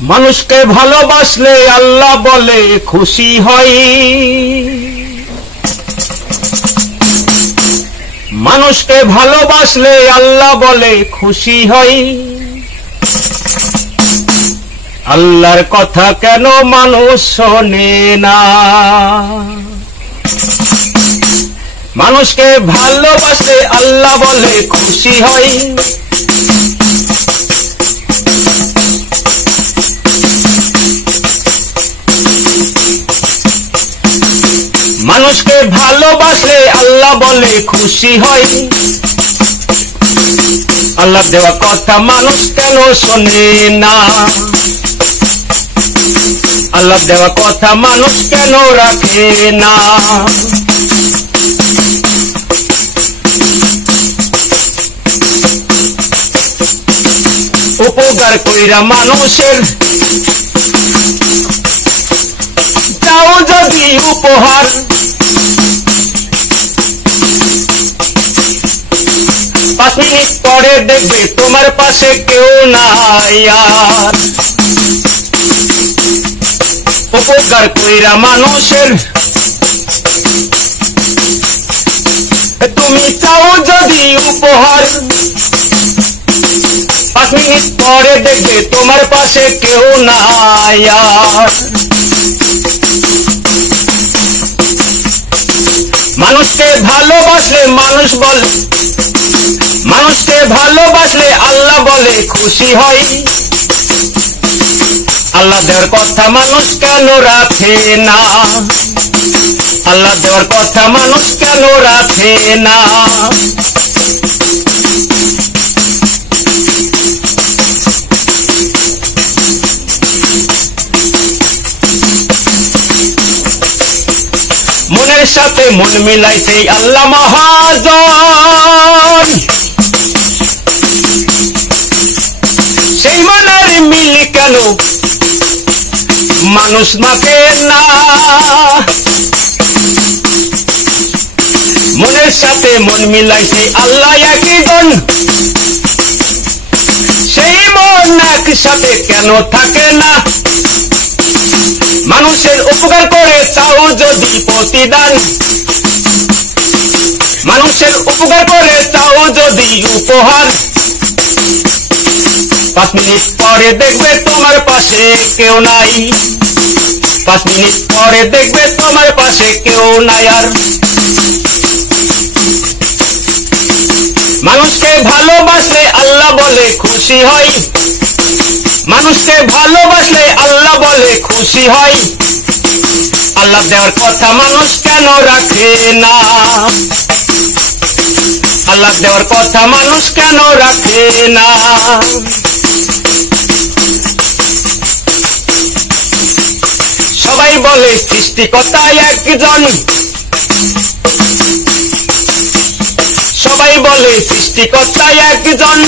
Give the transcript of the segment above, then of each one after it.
মানুষকে ভালোবাসলে আল্লাহ বলে খুশি হই। মানুষকে ভালোবাসলে আল্লাহ বলে খুশি হই। আল্লাহর কথা কেন মানুষ শোনে না? মানুষকে ভালোবাসলে আল্লাহ বলে খুশি হই। মানুষকে ভালোবাসলে আল্লাহ বলে খুশি হই। আল্লাহ দেওয়া কথা মানুষ কেন শোনে না? আল্লাহ দেওয়া কথা মানুষ কেন রাখে না? উপকার কইরা মানুষের দাও যদি উপহার, 5 মিনিট পরে দেখবে তোমার পাশে কেউ নাই আর। উপকার কইরা মানুষের তুমি চাও যদি উপহার, 5 মিনিট পরে দেখবে তোমার পাশে কেউ নাই আর। মানুষকে ভালোবাসলে মানুষ বলে, মানুষকে ভালোবাসলে আল্লাহ বলে খুশি হই। আল্লাহ দেওয়ার কথা মানুষ কেন রাখে না? আল্লাহ দেওয়ার কথা মানুষ কেন রাখে না? মনের সাথে মন মিলাইছে আল্লাহ মহাজন, সেই মনের মিল কেন মানুষ মাকে না? মনের সাথে মন মিলাইছে আল্লাহ একজন, সেই মন একসাথে কেন থাকে না? মানুষের উপকার করে চাও যদি প্রতিদান, মানুষের উপকার করে চাও যদি উপহার, 5 মিনিট পরে দেখবে তোমার পাশে কেউ নাই। 5 মিনিট পরে দেখবে তোমার পাশে কেউ নাই আর। মানুষকে ভালোবাসলে আল্লাহ বলে খুশি হই। মানুষকে ভালোবাসলে আল্লাহ বলে খুশি হই। আল্লাহ দেওয়ার কথা মানুষ কেন রাখে না? আল্লাহ দেওয়ার কথা মানুষ কেন রাখে না? সবাই বলে সৃষ্টিকর্তা একজন, সবাই বলে সৃষ্টিকর্তা একজন,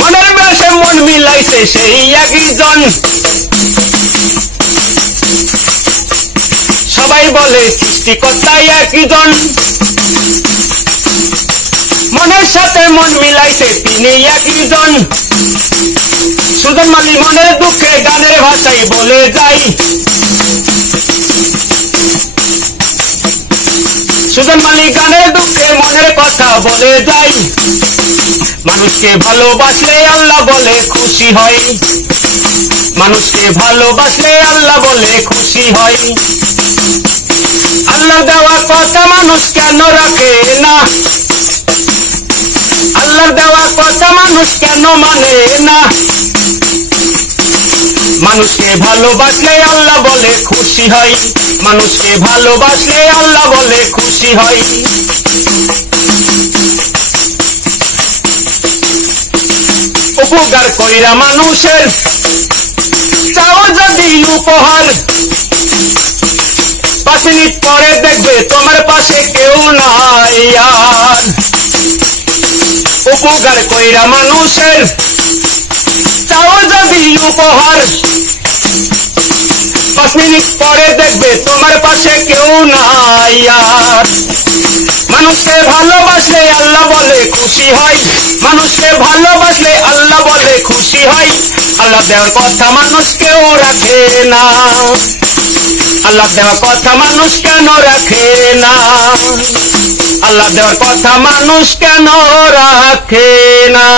মনের বেশে মন মিলাইছে সেই একজন। সবাই বলে সৃষ্টিকর্তা একজন, মনের সাথে মন মিলাইছে তিনি একজন। সুজন মালি মনের দুঃখে গানের ভাষায় বলে যাই, সুজন মালি গানের দুঃখে মনের কথা বলে যাই। মানুষকে ভালোবাসলে আল্লাহ বলে খুশি হয়। মানুষকে ভালোবাসলে আল্লাহ বলে খুশি হয়। আল্লাহ দেওয়া কথা মানুষ কেন রাখে না? আল্লাহর দেওয়া কথা মানুষ কেন মানে না? মানুষকে ভালোবাসলে আল্লাহ বলে খুশি হয়। মানুষকে ভালোবাসলে আল্লাহ বলে খুশি হয়। উপকার কইরা মানুষের চাও যদি উপহার, 5 মিনিট পরে দেখবে তোমার পাশে কেউ নাই আর। উপকার কইরা মানুষের চাও যদি উপহার 5 মিনিট পরে দেখবে তোমার পাশে কেউ নাই আর। মানুষকে ভালোবাসলে আল্লাহ বলে খুশি হয়, মানুষকে ভালোবাসলে আল্লাহ বলে খুশি হয়। আল্লাহ দেওয়ার কথা মানুষ কেউ রাখে না, আল্লাহ দেওয়ার কথা মানুষ কেন রাখে না, আল্লাহ দেওয়ার কথা মানুষ কেন রাখে না।